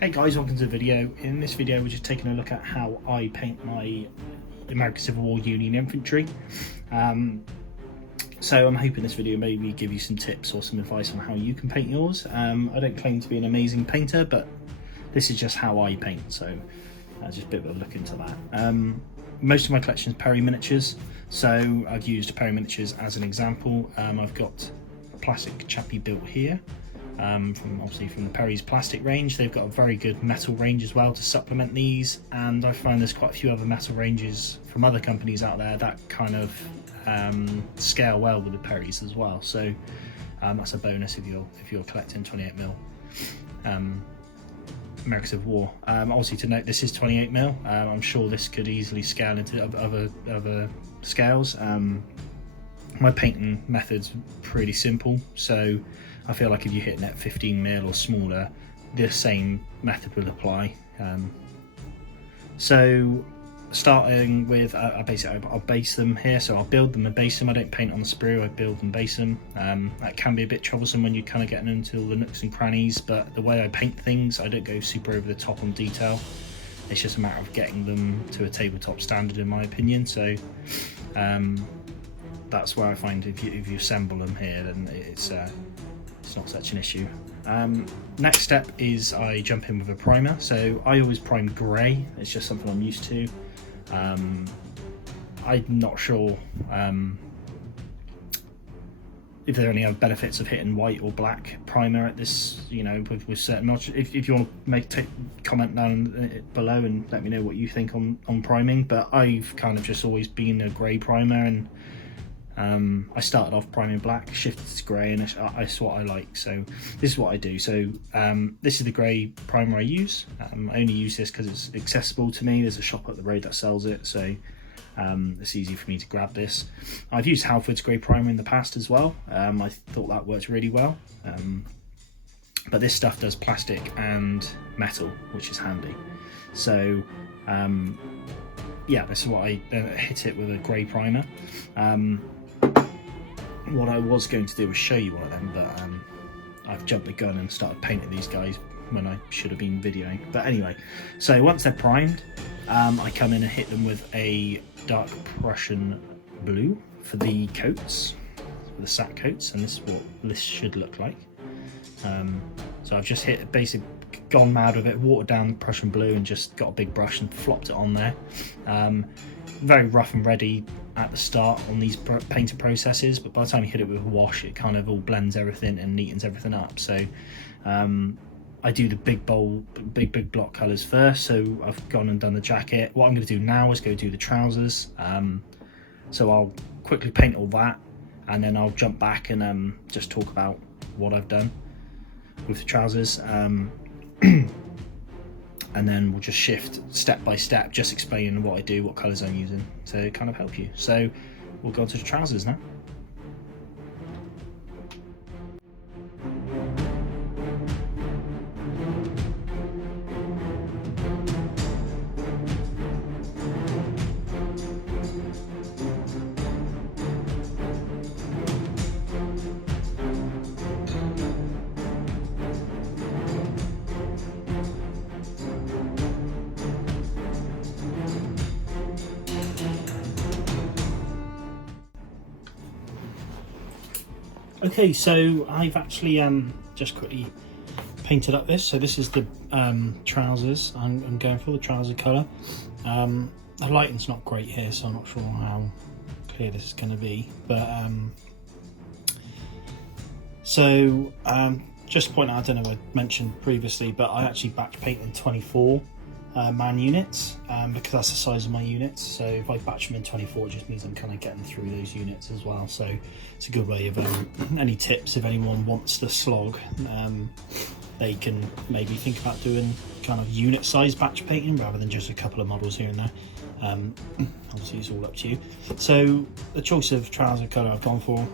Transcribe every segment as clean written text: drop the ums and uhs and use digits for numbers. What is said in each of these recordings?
Hey guys, welcome to the video. In this video we're just taking a look at how I paint my American Civil War Union Infantry. So I'm hoping this video maybe give you some tips or some advice on how you can paint yours. I don't claim to be an amazing painter, but this is just how I paint, so just a bit of a look into that. Most of my collection is Perry miniatures, so I've used Perry miniatures as an example. I've got a plastic chappie built here. Obviously from the Perry's plastic range. They've got a very good metal range as well to supplement these, and I find there's quite a few other metal ranges from other companies out there that kind of scale well with the Perry's as well, so that's a bonus if you're collecting 28mm American Civil War. Obviously to note, this is 28mm. I'm sure this could easily scale into other scales. My painting method's pretty simple, so I feel like if you're hitting at 15mm or smaller, the same method will apply. So starting with, I'll base them here, so I'll build them and base them. I don't paint on the sprue, I build and base them. That can be a bit troublesome when you're kind of getting into all the nooks and crannies, but the way I paint things, I don't go super over the top on detail. It's just a matter of getting them to a tabletop standard in my opinion. So that's where I find if you assemble them here, then it's not such an issue. Next step is I jump in with a primer. So I always prime grey, it's just something I'm used to. I'm not sure if there are any other benefits of hitting white or black primer at this, with certain mods. If you want to comment down below and let me know what you think on priming, but I've kind of just always been a grey primer, and I started off priming black, shifted to grey, and that's what I like, so this is what I do. So this is the grey primer I use. I only use this because it's accessible to me. There's a shop up the road that sells it, so it's easy for me to grab this. I've used Halford's grey primer in the past as well. I thought that worked really well, but this stuff does plastic and metal, which is handy. So yeah, this is what I hit it with a grey primer. What I was going to do was show you one of them, but I've jumped the gun and started painting these guys when I should have been videoing. But anyway, so once they're primed, I come in and hit them with a dark Prussian blue for the coats, for the sack coats, and this is what this should look like. So I've just basically gone mad with it, watered down the Prussian blue, and just got a big brush and flopped it on there. Very rough and ready at the start on these painting processes, but by the time you hit it with a wash, it kind of all blends everything and neatens everything up. So I do the big block colours first. So I've gone and done the jacket. What I'm going to do now is go do the trousers. So I'll quickly paint all that, and then I'll jump back and just talk about what I've done with the trousers. And then we'll just shift step by step, just explaining what I do, what colours I'm using, to kind of help you. So we'll go to the trousers now. Okay, so I've actually just quickly painted up this. So this is the trousers. I'm going for the trouser colour. The lighting's not great here, so I'm not sure how clear this is going to be. But just to point out, I don't know if I mentioned previously, but I actually batch paint in 24 man units because that's the size of my units. So if I batch them in 24, it just means I'm kind of getting through those units as well. So it's a good way of any tips if anyone wants the slog, they can maybe think about doing kind of unit size batch painting rather than just a couple of models here and there. Obviously it's all up to you. So the choice of trouser colour I've gone for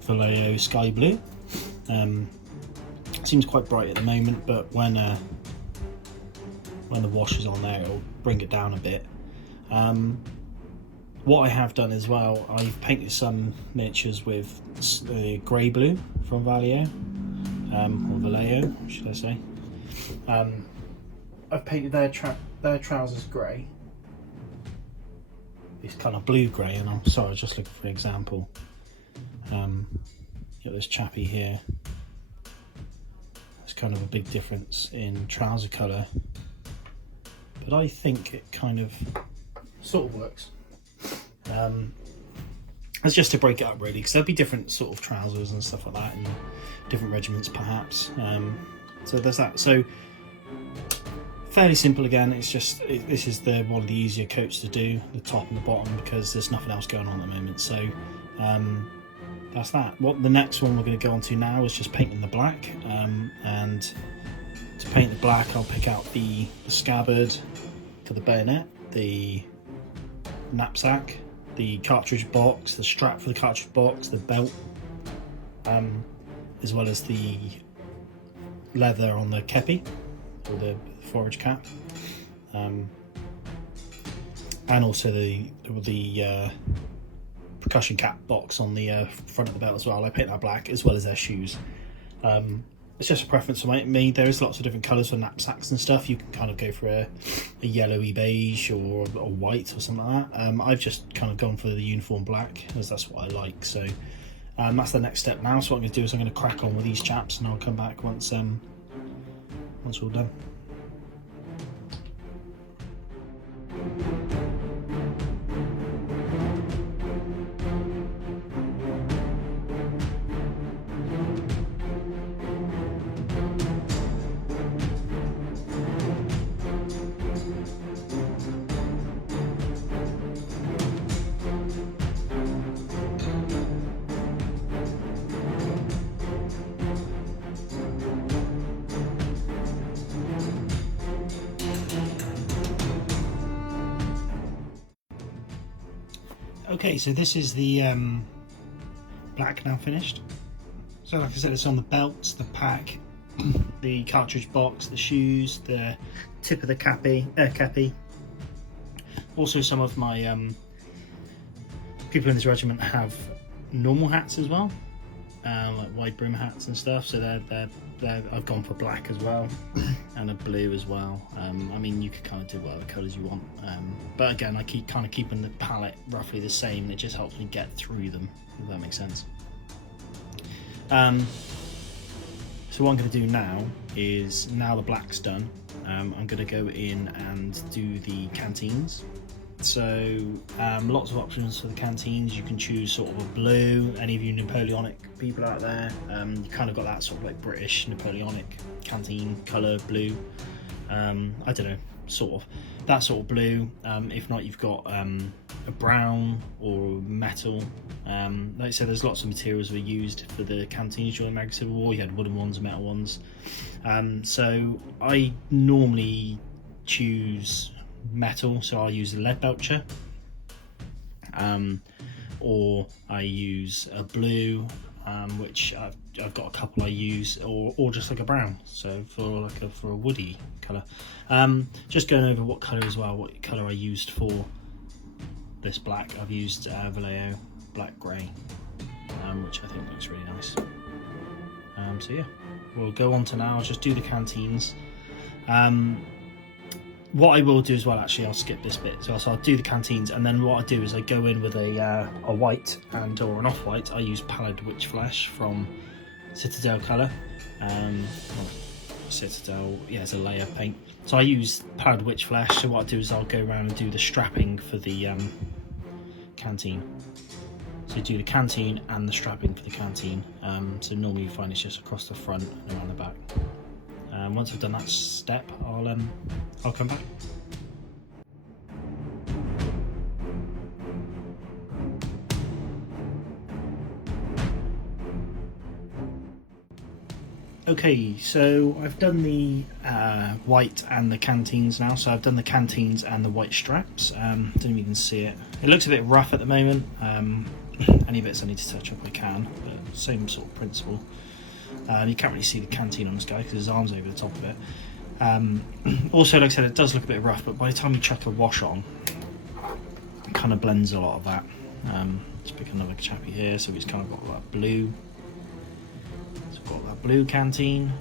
Vallejo Sky Blue. Seems quite bright at the moment, but when the wash is on there, it'll bring it down a bit. What I have done as well, I've painted some miniatures with the grey blue from Vallejo. or Vallejo, should I say. I've painted their trousers grey. It's kind of blue grey, and I'm sorry, I was just looking for an example. Got this chappy here. There's kind of a big difference in trouser colour, but I think it kind of sort of works. It's just to break it up really, because there'll be different sort of trousers and stuff like that in different regiments perhaps. So there's that. So fairly simple again. It's just this is one of the easier coats to do, the top and the bottom, because there's nothing else going on at the moment. So that's that. What the next one we're going to go on to now is just painting the black. And to paint the black, I'll pick out the scabbard for the bayonet, the knapsack, the cartridge box, the strap for the cartridge box, the belt, as well as the leather on the kepi, or the forage cap, and also the percussion cap box on the front of the belt as well. I paint that black, as well as their shoes. It's just a preference for me. There is lots of different colours for knapsacks and stuff. You can kind of go for a yellowy beige or a white or something like that. I've just kind of gone for the uniform black, as that's what I like. So that's the next step now. So what I'm going to do is I'm going to crack on with these chaps, and I'll come back once we're all done. Okay, so this is the black now finished. So like I said, it's on the belts, the pack, the cartridge box, the shoes, the tip of the kepi. Also some of my people in this regiment have normal hats as well, like wide brim hats and stuff, so they're I've gone for black as well, and a blue as well. I mean, you could kind of do whatever colours you want, but again, I keep kind of keeping the palette roughly the same. It just helps me get through them, if that makes sense. So what I'm going to do now is, now the black's done, I'm going to go in and do the canteens. So lots of options for the canteens. You can choose sort of a blue. Any of you Napoleonic people out there, you kind of got that sort of like British Napoleonic canteen colour blue. I don't know, sort of that sort of blue. If not, you've got a brown or metal. Like I said, there's lots of materials that were used for the canteens during the American Civil War. You had wooden ones and metal ones. So I normally choose metal, so I'll use a lead belcher, or I use a blue, which I've got a couple I use, or just like a brown, so for a woody colour. Just going over what colour as well, what colour I used for this black. I've used Vallejo black grey, which I think looks really nice. So yeah, we'll go on to now, I'll just do the canteens. What I will do as well, actually, I'll skip this bit. So I'll do the canteens, and then what I do is I go in with a white or an off-white. I use Pallid Witch Flesh from Citadel Colour. Citadel, yeah, it's a layer paint. So I use Pallid Witch Flesh. So what I do is I'll go around and do the strapping for the canteen. So do the canteen and the strapping for the canteen. So normally you find it's just across the front and around the back. Once I've done that step, I'll come back. Okay, so I've done the white and the canteens now. So I've done the canteens and the white straps. Don't know if you can see it. It looks a bit rough at the moment. Any bits I need to touch up, I can. But same sort of principle. You can't really see the canteen on this guy because his arm's over the top of it. Also, like I said, it does look a bit rough, but by the time you chuck a wash on, it kind of blends a lot of that. Let's pick another chappy here, so he's kind of got that blue. So got that blue canteen.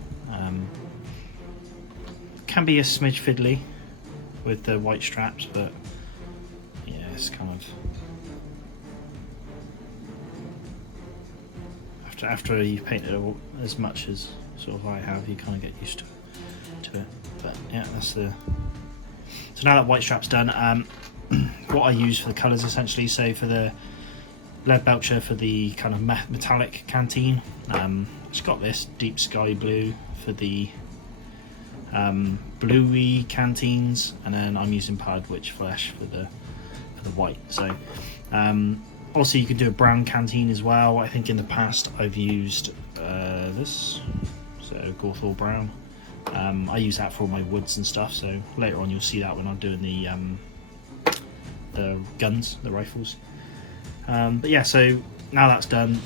Can be a smidge fiddly with the white straps, but yeah, it's kind of after you've painted it as much as sort of I have, you kind of get used to it. But yeah, that's the. So now that white strap's done, what I use for the colours essentially. So for the lead belcher, for the kind of metallic canteen, it's got this deep sky blue for the bluey canteens, and then I'm using powdered witch flesh for the white. So also you can do a brown canteen as well. I think in the past I've used this, so Gawthor brown. I use that for all my woods and stuff, so later on you'll see that when I'm doing the guns, the rifles. But yeah, so now that's done,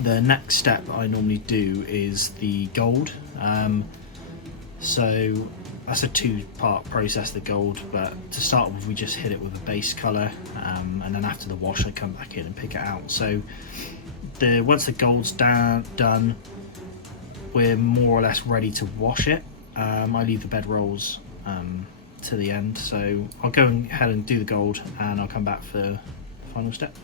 the next step I normally do is the gold. So that's a two-part process, the gold, but to start with we just hit it with a base colour, and then after the wash I come back in and pick it out. So once the gold's done, we're more or less ready to wash it. I leave the bed rolls to the end, so I'll go ahead and do the gold and I'll come back for the final step.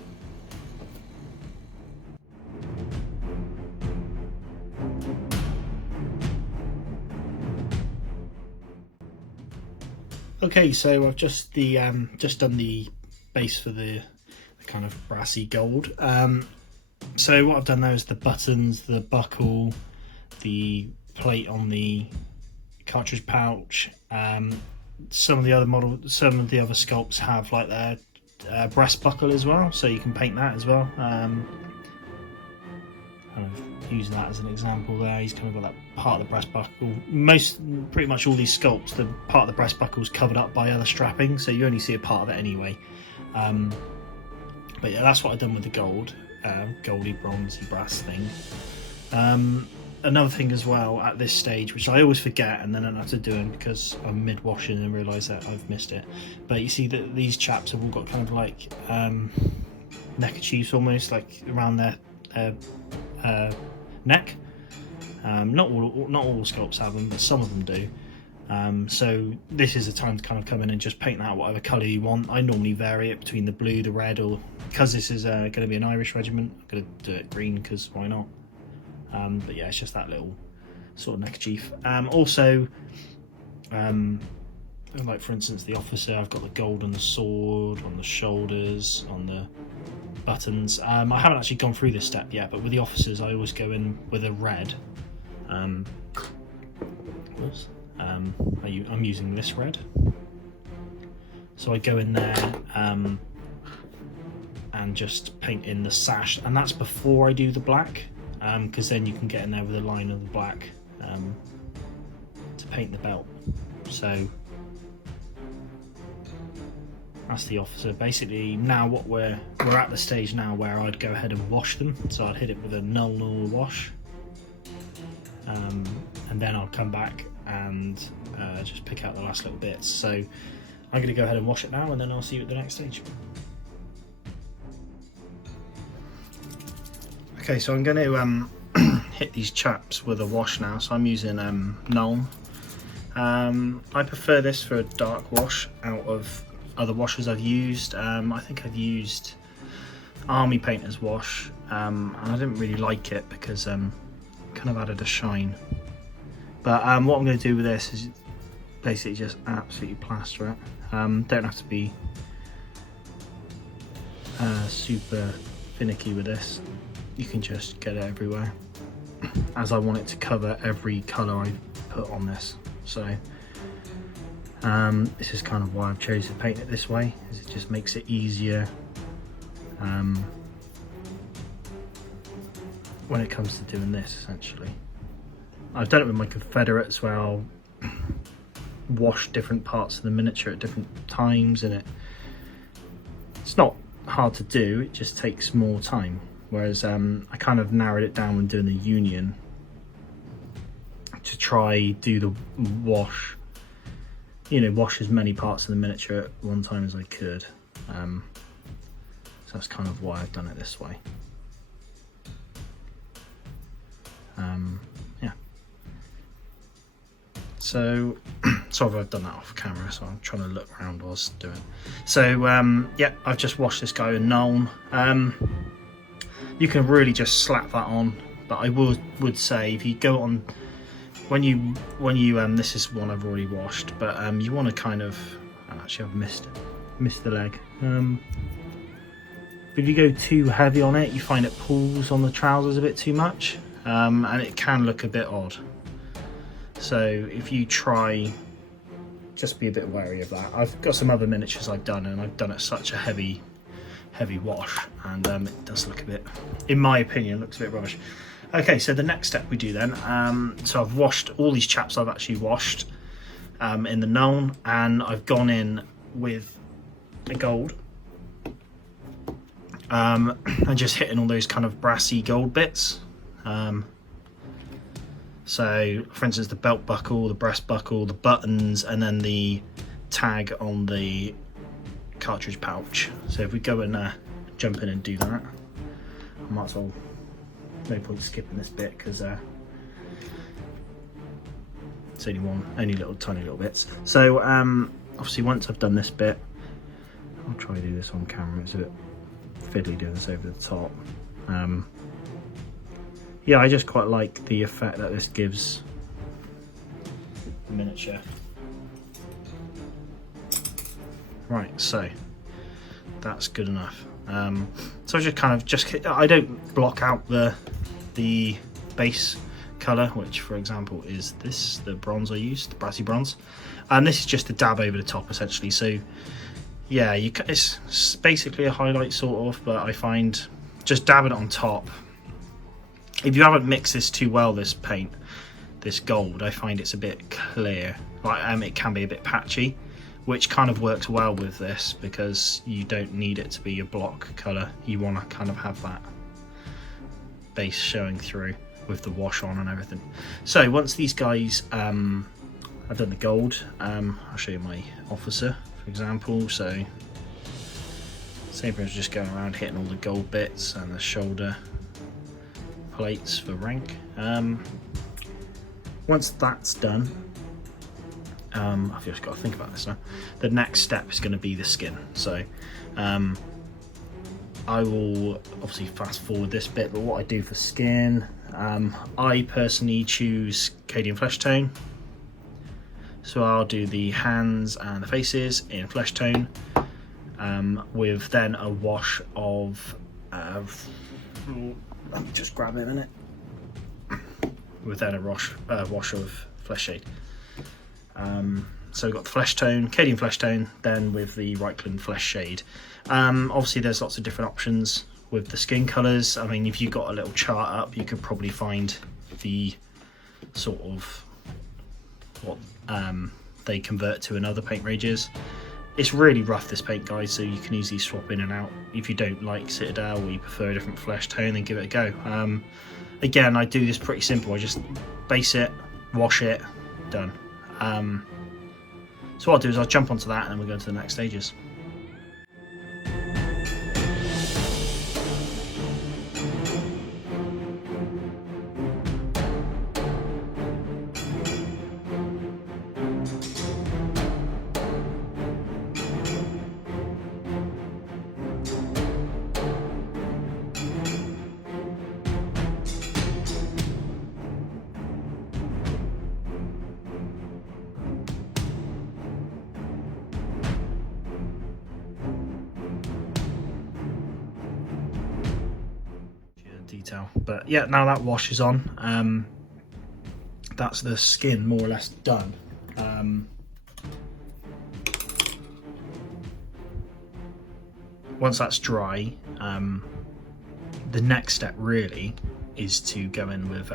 Okay, so I've just done the base for the kind of brassy gold. So what I've done there is the buttons, the buckle, the plate on the cartridge pouch. Some of the other sculpts have like their breast buckle as well, so you can paint that as well. Kind of using that as an example there. He's kind of got that part of the breast buckle. Pretty much all these sculpts, the part of the breast buckle is covered up by other strapping, so you only see a part of it anyway. But yeah, that's what I've done with the gold, goldy, bronzy, brass thing. Another thing as well at this stage, which I always forget and then I have to do it because I'm mid-washing and realise that I've missed it. But you see that these chaps have all got kind of like neckerchiefs almost, like around their neck. Not all sculpts have them, but some of them do. So this is the time to kind of come in and just paint that whatever colour you want. I normally vary it between the blue, the red, or because this is going to be an Irish regiment, I'm going to do it green because why not? But yeah, it's just that little sort of neckerchief. Also, like for instance the officer, I've got the gold on the sword, on the shoulders, on the buttons. I haven't actually gone through this step yet, but with the officers I always go in with a red. I'm using this red, so I go in there and just paint in the sash, and that's before I do the black, because then you can get in there with a line of the black to paint the belt. So that's the officer. Basically now what we're at the stage now where I'd go ahead and wash them, so I'd hit it with a null wash, and then I'll come back and just pick out the last little bits. So I'm going to go ahead and wash it now, and then I'll see you at the next stage. Okay, so I'm going to hit these chaps with a wash now. So I'm using Nuln. I prefer this for a dark wash out of other washes I've used. I think I've used Army Painter's wash, and I didn't really like it because kind of added a shine. But what I'm going to do with this is basically just absolutely plaster it. Don't have to be super finicky with this. You can just get it everywhere, as I want it to cover every colour I put on this. So this is kind of why I've chosen to paint it this way, is it just makes it easier when it comes to doing this. Essentially, I've done it with my Confederates where I'll wash different parts of the miniature at different times, and it's not hard to do, it just takes more time. Whereas I kind of narrowed it down when doing the Union to try do the wash, wash as many parts of the miniature at one time as I could. So that's kind of why I've done it this way. Yeah. So, sorry if I've done that off camera, so I'm trying to look around whilst doing it. So, yeah, I've just washed this guy with Nuln. You can really just slap that on, but I would say if you go on, when you this is one I've already washed, but you want to kind of, actually I've missed the leg. If you go too heavy on it, you find it pulls on the trousers a bit too much, and it can look a bit odd. So if you try, just be a bit wary of that. I've got some other miniatures I've done, and I've done it such a heavy wash, and it does look a bit, in my opinion, looks a bit rubbish. Okay, so the next step we do then, so I've washed all these chaps. I've actually washed in the Nuln, and I've gone in with the gold, and just hitting all those kind of brassy gold bits. So for instance, the belt buckle, the breast buckle, the buttons, and then the tag on the cartridge pouch. So if we go and jump in and do that, I might as well, no point skipping this bit because it's only tiny little bits. So obviously once I've done this bit, I'll try to do this on camera, it's a bit fiddly doing this over the top. Yeah, I just quite like the effect that this gives the miniature. Right, so that's good enough. So I just kind of I don't block out the base colour, which for example is this, the bronze I used, the brassy bronze, and this is just a dab over the top essentially. So yeah, it's basically a highlight sort of, but I find just dabbing it on top, if you haven't mixed this too well, this paint, this gold, I find it's a bit clear, like it can be a bit patchy, which kind of works well with this because you don't need it to be a block colour. You want to kind of have that base showing through with the wash on and everything. So once these guys, I've done the gold, I'll show you my officer for example. So same as just going around hitting all the gold bits and the shoulder plates for rank. Once that's done, I've just got to think about this now. The next step is going to be the skin. So I will obviously fast forward this bit, but what I do for skin, I personally choose Cadian flesh tone. So I'll do the hands and the faces in flesh tone, with then a wash of let me just grab it a minute. With then a wash of flesh shade. So we've got the flesh tone, Cadian flesh tone, then with the Reichland flesh shade. Obviously there's lots of different options with the skin colours. I mean, if you got a little chart up, you could probably find the sort of what they convert to in other paint ranges. It's really rough, this paint, guys, so you can easily swap in and out. If you don't like Citadel or you prefer a different flesh tone, then give it a go. Again, I do this pretty simple. I just base it, wash it, done. So what I'll do is I'll jump onto that and then we'll go to the next stages. Detail, but yeah, now that wash is on, that's the skin more or less done. Once that's dry, the next step really is to go in with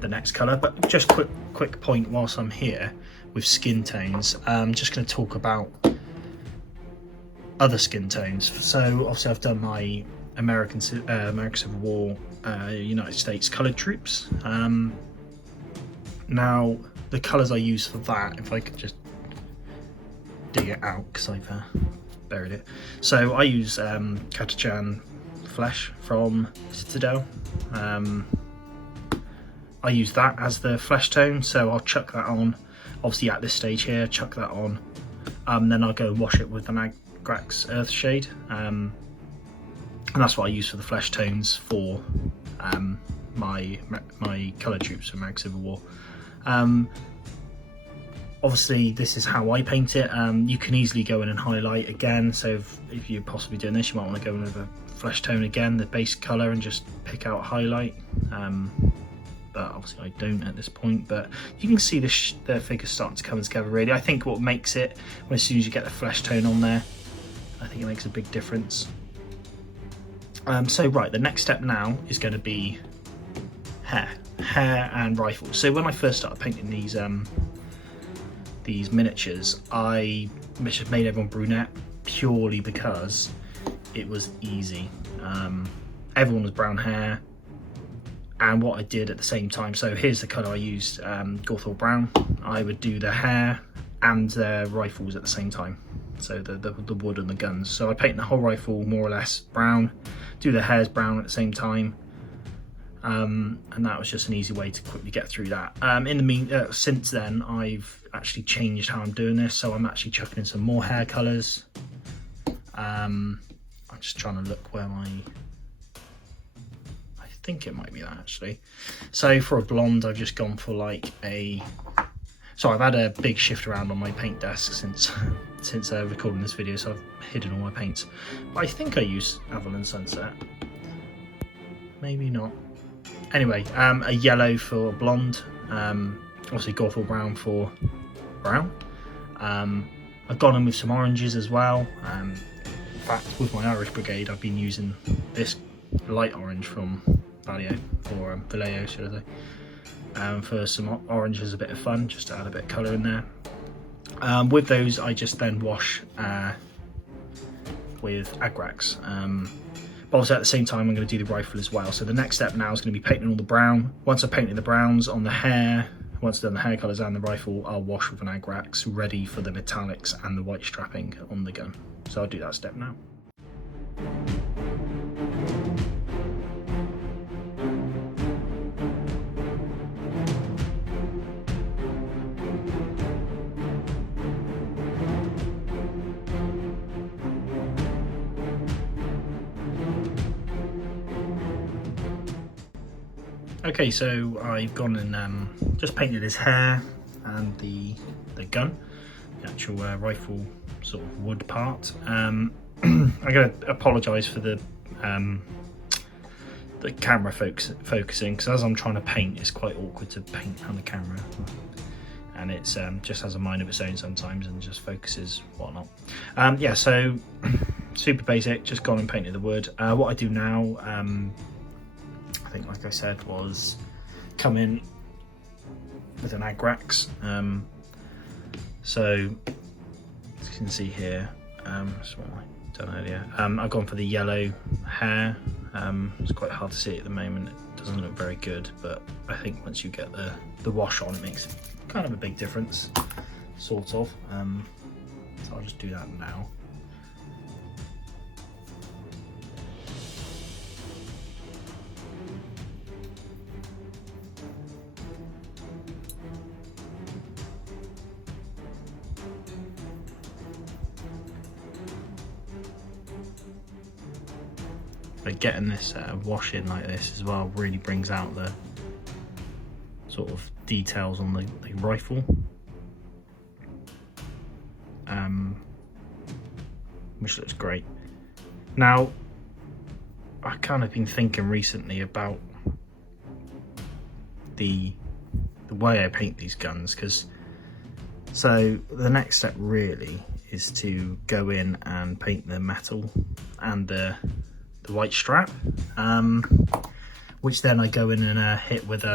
the next colour. But just quick point whilst I'm here with skin tones, I'm just going to talk about other skin tones. So obviously I've done my American Civil War, United States coloured troops. Now the colours I use for that, if I could just dig it out because I've buried it. So I use Katachan flesh from Citadel. I use that as the flesh tone, so I'll chuck that on, obviously at this stage here, chuck that on, then I'll go and wash it with an Agrax Earthshade, and that's what I use for the flesh tones for my colour troops for Mag Civil War. Obviously this is how I paint it. You can easily go in and highlight again, so if you're possibly doing this, you might want to go in with a flesh tone again, the base colour, and just pick out highlight. But obviously I don't at this point, but you can see the figures starting to come together really. I think what makes it, as soon as you get the flesh tone on there, I think it makes a big difference. So right, the next step now is going to be hair and rifles. So when I first started painting these miniatures, I just made everyone brunette purely because it was easy. Everyone was brown hair, and what I did at the same time, so here's the colour I used, Gawthorpe Brown. I would do the hair and the rifles at the same time, so the wood and the guns. So I paint the whole rifle more or less brown, do the hairs brown at the same time, and that was just an easy way to quickly get through that. Since then, I've actually changed how I'm doing this, so I'm actually chucking in some more hair colours. I'm just trying to look where I think it might be that actually. So for a blonde, I've just gone for like so I've had a big shift around on my paint desk since recording this video, so I've hidden all my paints. But I think I use Avalon Sunset, maybe not. Anyway, a yellow for blonde, obviously Gawthorpe Brown for brown. I've gone in with some oranges as well. In fact, with my Irish Brigade, I've been using this light orange from Vallejo, or Vallejo should I say, for some orange as a bit of fun, just to add a bit of colour in there. With those, I just then wash with Agrax. But obviously at the same time, I'm going to do the rifle as well. So the next step now is going to be painting all the brown. Once I've painted the browns on the hair, once I've done the hair colours and the rifle, I'll wash with an Agrax, ready for the metallics and the white strapping on the gun. So I'll do that step now. Okay, so I've gone and just painted his hair and the gun, the actual rifle sort of wood part. I'm going to apologise for the camera focusing, because as I'm trying to paint, it's quite awkward to paint on the camera, and it's just has a mind of its own sometimes and just focuses whatnot. Yeah, so super basic, just gone and painted the wood. What I do now, I think, like I said, was come in with an Agrax. So as you can see here, that's what I done earlier. I've gone for the yellow hair. It's quite hard to see it at the moment. It doesn't look very good, but I think once you get the wash on, it makes kind of a big difference, sort of. So I'll just do that now. But getting this wash in like this as well really brings out the sort of details on the rifle, which looks great. Now, I've kind of been thinking recently about the way I paint these guns, because so the next step really is to go in and paint the metal and the white strap, which then I go in and hit with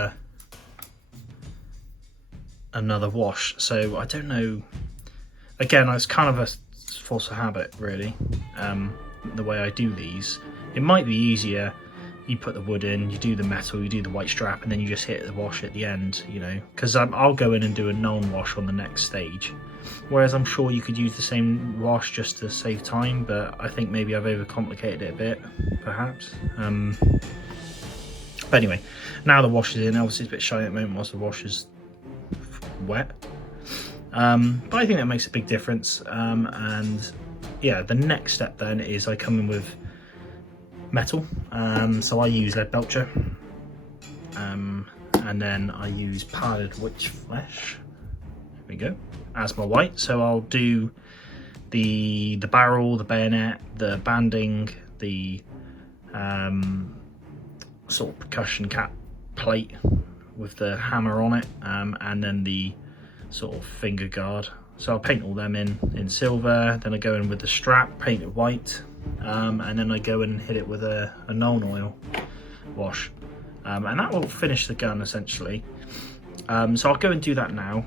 another wash. So I don't know, again, it's kind of a force of habit really, the way I do these. It might be easier, you put the wood in, you do the metal, you do the white strap, and then you just hit the wash at the end, you know, because I'll go in and do a non-wash on the next stage, whereas I'm sure you could use the same wash just to save time, but I think maybe I've overcomplicated it a bit, perhaps. But anyway, now the wash is in. Obviously it's a bit shiny at the moment whilst the wash is wet. But I think that makes a big difference. And yeah, the next step then is I come in with metal. So I use lead belcher. And then I use powdered witch flesh. There we go. As my white. So I'll do the barrel, the bayonet, the banding, the sort of percussion cap plate with the hammer on it, and then the sort of finger guard. So I'll paint all them in silver, then I go in with the strap, paint it white, and then I go in and hit it with a Nuln oil wash, and that will finish the gun essentially. So I'll go and do that now,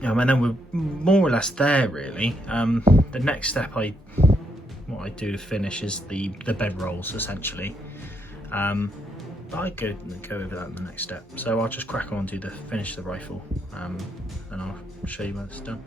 and then we're more or less there really. The next step what I do to finish is the bed rolls essentially. I go over that in the next step. So I'll just crack on to finish the rifle, and I'll show you when it's done.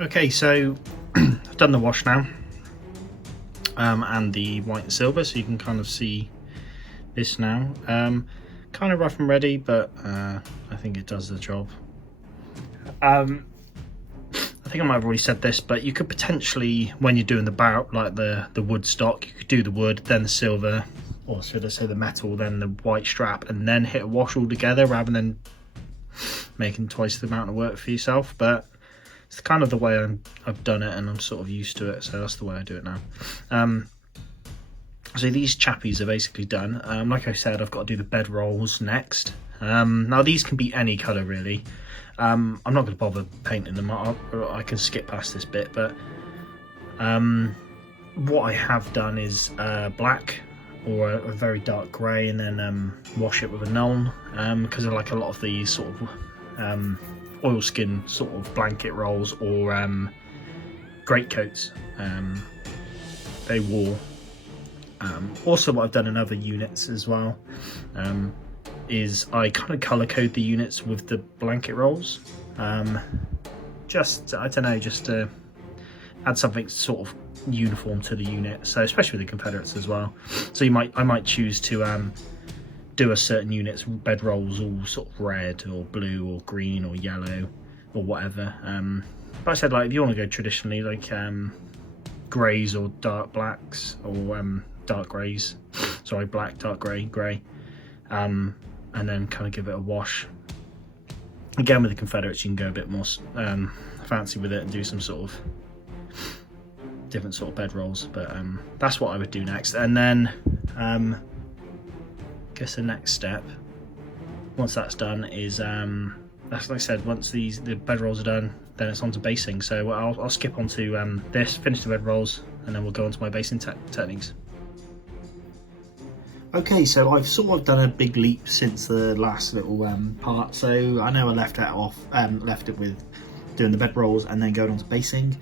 Okay, so I've done the wash now, and the white and silver, so you can kind of see this now. Kind of rough and ready, but I think it does the job. I think I might have already said this, but you could potentially, when you're doing the barrel, like the wood stock, you could do the wood, then the silver, or should I say the metal, then the white strap, and then hit a wash all together rather than making twice the amount of work for yourself. But it's kind of the way I've done it, and I'm sort of used to it, so that's the way I do it now. So these chappies are basically done. Like I said, I've got to do the bed rolls next. Now these can be any colour really. I'm not going to bother painting them up. I can skip past this bit, but what I have done is black or a very dark grey, and then wash it with a Nuln, because I like a lot of these sort of oilskin sort of blanket rolls or greatcoats they wore. Also what I've done in other units as well is I kind of colour code the units with the blanket rolls, just I don't know, just to add something sort of uniform to the unit, so especially with the Confederates as well. So I might choose to do a certain unit's bed rolls all sort of red or blue or green or yellow or whatever. But I said, like, if you want to go traditionally, like greys or dark blacks, or dark greys, sorry, black, dark grey, and then kind of give it a wash. Again, with the Confederates, you can go a bit more fancy with it and do some sort of different sort of bed rolls, but that's what I would do next. And then guess the next step, once that's done, is that's like I said, once the bed rolls are done, then it's on to basing. So I'll skip on to this, finish the bed rolls, and then we'll go on to my basing techniques. Okay, so I've sort of done a big leap since the last little part. So I know I left it with doing the bed rolls and then going on to basing.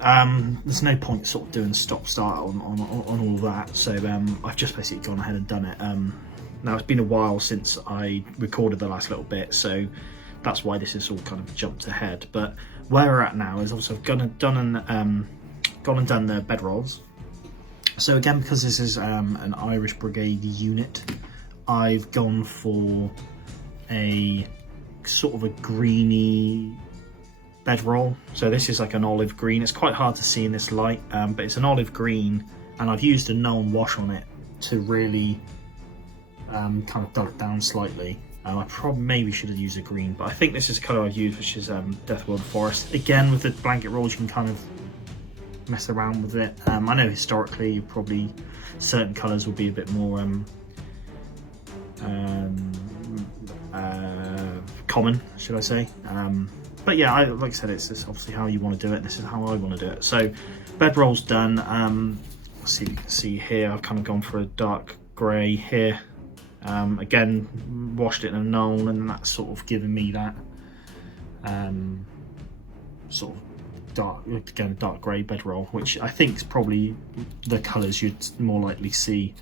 There's no point sort of doing stop-start on all of that, so I've just basically gone ahead and done it. Now it's been a while since I recorded the last little bit, so that's why this is all kind of jumped ahead. But where we're at now is also I've gone and done the bed rolls. So again, because this is an Irish Brigade unit, I've gone for a sort of a greeny bed roll. So this is like an olive green. It's quite hard to see in this light, but it's an olive green and I've used a known wash on it to really kind of dull it down slightly. I probably maybe should have used a green, but I think this is the colour I've used, which is Death World Forest. Again, with the blanket rolls, you can kind of mess around with it. I know historically, probably certain colours will be a bit more common, should I say. But yeah, like I said, it's just obviously how you want to do it. This is how I want to do it. So bedroll's done. Let's see if you can see here, I've kind of gone for a dark grey here. Again, washed it in a known, and that's sort of given me that sort of dark grey bedroll, which I think is probably the colours you'd more likely see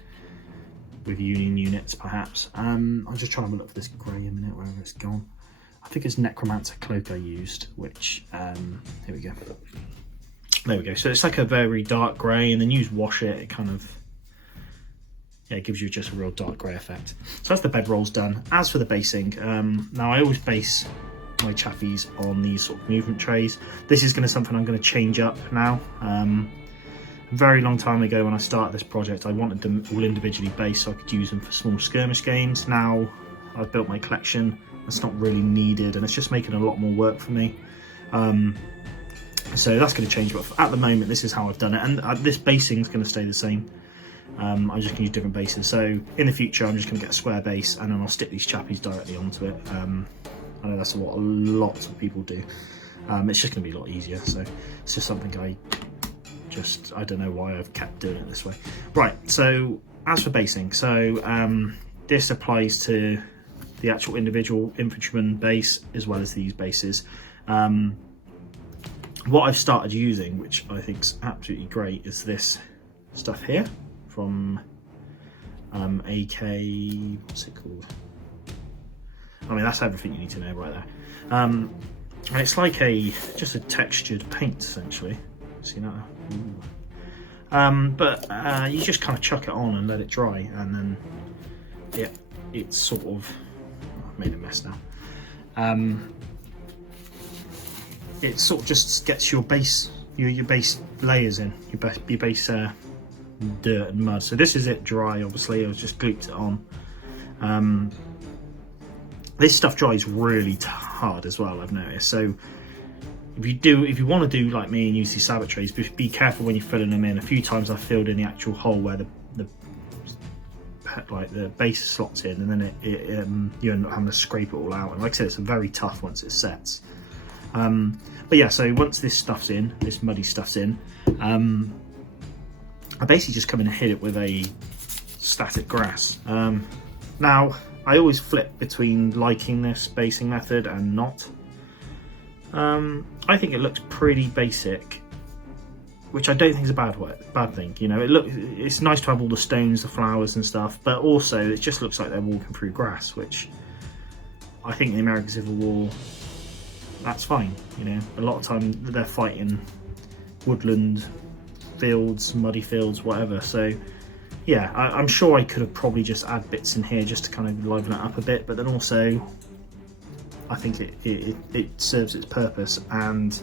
with Union units, perhaps. I'm just trying to look for this grey a minute, wherever it's gone. I think it's Necromancer Cloak I used, which, here we go. There we go. So it's like a very dark grey, and then you wash it, it kind of, yeah, it gives you just a real dark grey effect. So that's the bedrolls done. As for the basing, now I always base my chappies on these sort of movement trays. This is something I'm going to change up now. A very long time ago when I started this project, I wanted them all individually based so I could use them for small skirmish games. Now I've built my collection, it's not really needed, and it's just making a lot more work for me. So that's going to change, but at the moment this is how I've done it, and this basing is going to stay the same. I'm just going to use different bases. So in the future I'm just going to get a square base, and then I'll stick these chappies directly onto it. I know that's what a lot of people do. It's just going to be a lot easier, so it's just something I don't know why I've kept doing it this way. Right, so as for basing, so this applies to the actual individual infantryman base as well as these bases. What I've started using, which I think is absolutely great, is this stuff here from AK, what's it called? I mean, that's everything you need to know right there. And it's like just a textured paint, essentially. See that? But you just kind of chuck it on and let it dry, and then it's sort of, I've made a mess now. It sort of just gets your base, your base layers in, your base dirt and mud. So this is it dry, obviously. I've just glooped it on. This stuff dries really hard as well, I've noticed. So if you want to do like me and use these sabot trays, be careful when you're filling them in. A few times I've filled in the actual hole where the base slots in, and then you end up having to scrape it all out. And like I said, it's very tough once it sets. But yeah, so once this stuff's in, this muddy stuff's in, I basically just come in and hit it with a static grass. Now, I always flip between liking this basing method and not. I think it looks pretty basic, which I don't think is a bad thing. You know, it's nice to have all the stones, the flowers and stuff, but also it just looks like they're walking through grass, which I think in the American Civil War, that's fine. You know, a lot of time they're fighting woodland fields, muddy fields, whatever. So yeah, I'm sure I could have probably just add bits in here just to kind of liven it up a bit, but then also I think it serves its purpose. And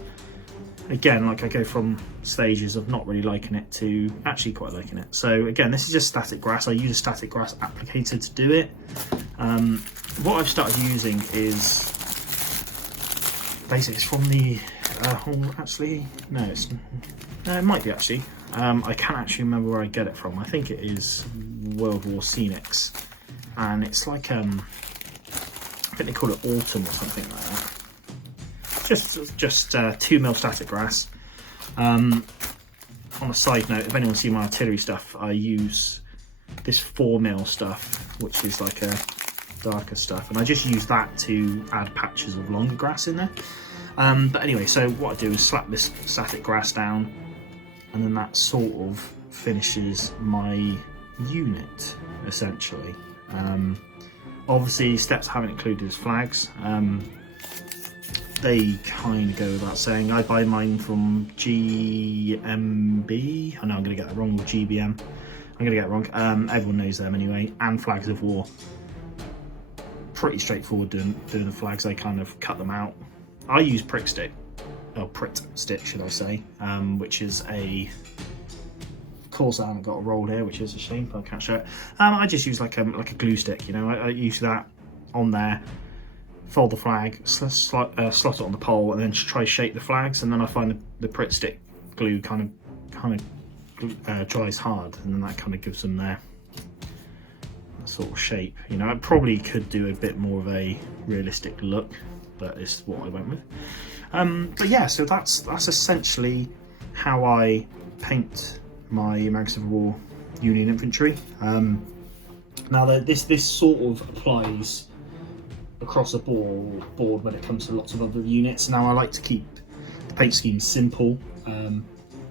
again, like, I go from stages of not really liking it to actually quite liking it. So again, this is just static grass. I use a static grass applicator to do it. What I've started using is basically, it's from the actually no, it might be actually. I can't actually remember where I get it from. I think it is World War Scenics, and it's like I think they call it Autumn or something like that. Just 2mm static grass. On a side note, if anyone's seen my artillery stuff, I use this 4mm stuff, which is like a darker stuff, and I just use that to add patches of longer grass in there. But anyway, so what I do is slap this static grass down, and then that sort of finishes my unit, essentially. Obviously, steps I haven't included is flags. They kind of go without saying. I buy mine from GMB. I know I'm going to get that wrong, or GBM. I'm going to get it wrong. Everyone knows them anyway. And Flags of War. Pretty straightforward doing the flags. I kind of cut them out. I use prick stick, or Pritt stick, should I say, which is a course I haven't got a roll here, which is a shame, I'll catch it. I just use like a glue stick, you know, I use that on there, fold the flag, slot it on the pole, and then try to shape the flags, and then I find the Pritt stick glue kind of dries hard, and then that kind of gives them their sort of shape. You know, I probably could do a bit more of a realistic look, but it's what I went with. But yeah, so that's essentially how I paint my American Civil War Union infantry. Now this sort of applies across the board when it comes to lots of other units. Now I like to keep the paint scheme simple,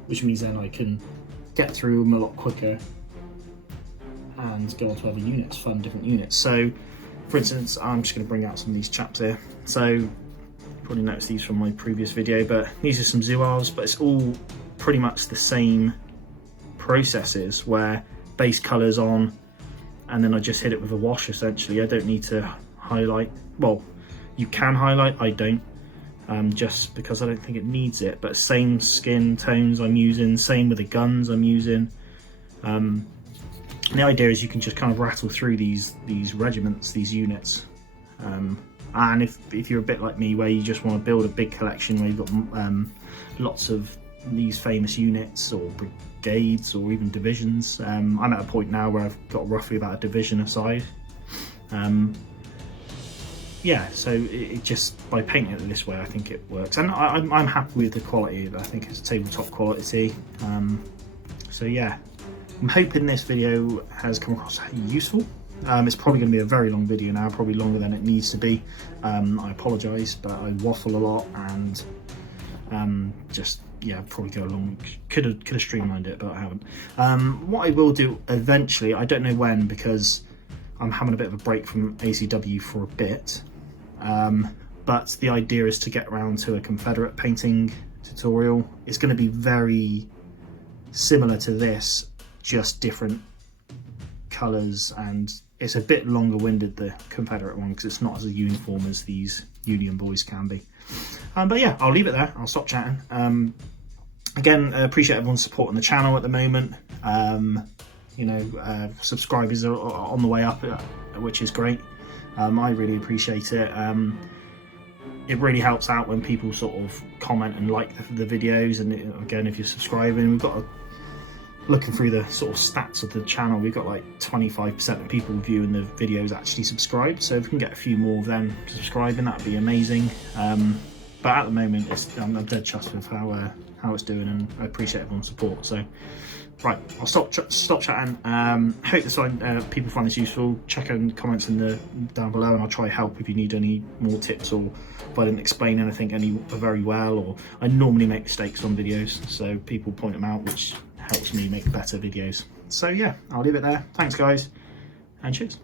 which means then I can get through them a lot quicker and go on to other units, fund different units. So for instance, I'm just going to bring out some of these chaps here. So you probably noticed these from my previous video, but these are some Zouaves, but it's all pretty much the same processes, where base colours on, and then I just hit it with a wash essentially. I don't need to highlight. Well, you can highlight, I don't, just because I don't think it needs it, but same skin tones I'm using, same with the guns I'm using. The idea is you can just kind of rattle through these regiments, these units, and if you're a bit like me, where you just want to build a big collection where you've got lots of these famous units or brigades or even divisions, I'm at a point now where I've got roughly about a division aside. Yeah, so it just, by painting it this way, I think it works, and I'm happy with the quality. I think it's tabletop quality. So yeah, I'm hoping this video has come across useful. It's probably going to be a very long video now, probably longer than it needs to be. I apologise, but I waffle a lot, and just, yeah, probably go along. Could have streamlined it, but I haven't. What I will do eventually, I don't know when, because I'm having a bit of a break from ACW for a bit, but the idea is to get around to a Confederate painting tutorial. It's going to be very similar to this, just different colours, and it's a bit longer winded, the Confederate one, because it's not as a uniform as these Union boys can be. But yeah, I'll leave it there, I'll stop chatting. Again, appreciate everyone's support on the channel at the moment. You know, subscribers are on the way up, which is great. I really appreciate it. It really helps out when people sort of comment and like the videos, and again, if you're subscribing, we've got looking through the sort of stats of the channel, we've got like 25% of people viewing the videos actually subscribed, so if we can get a few more of them subscribing, that'd be amazing. But at the moment, I'm dead chuffed with how it's doing, and I appreciate everyone's support. So right, I'll stop chatting. Hope this people find this useful. Check in the comments down below, and I'll try to help if you need any more tips, or if I didn't explain anything very well, or I normally make mistakes on videos, so people point them out, which helps me make better videos. So yeah, I'll leave it there. Thanks guys, and cheers.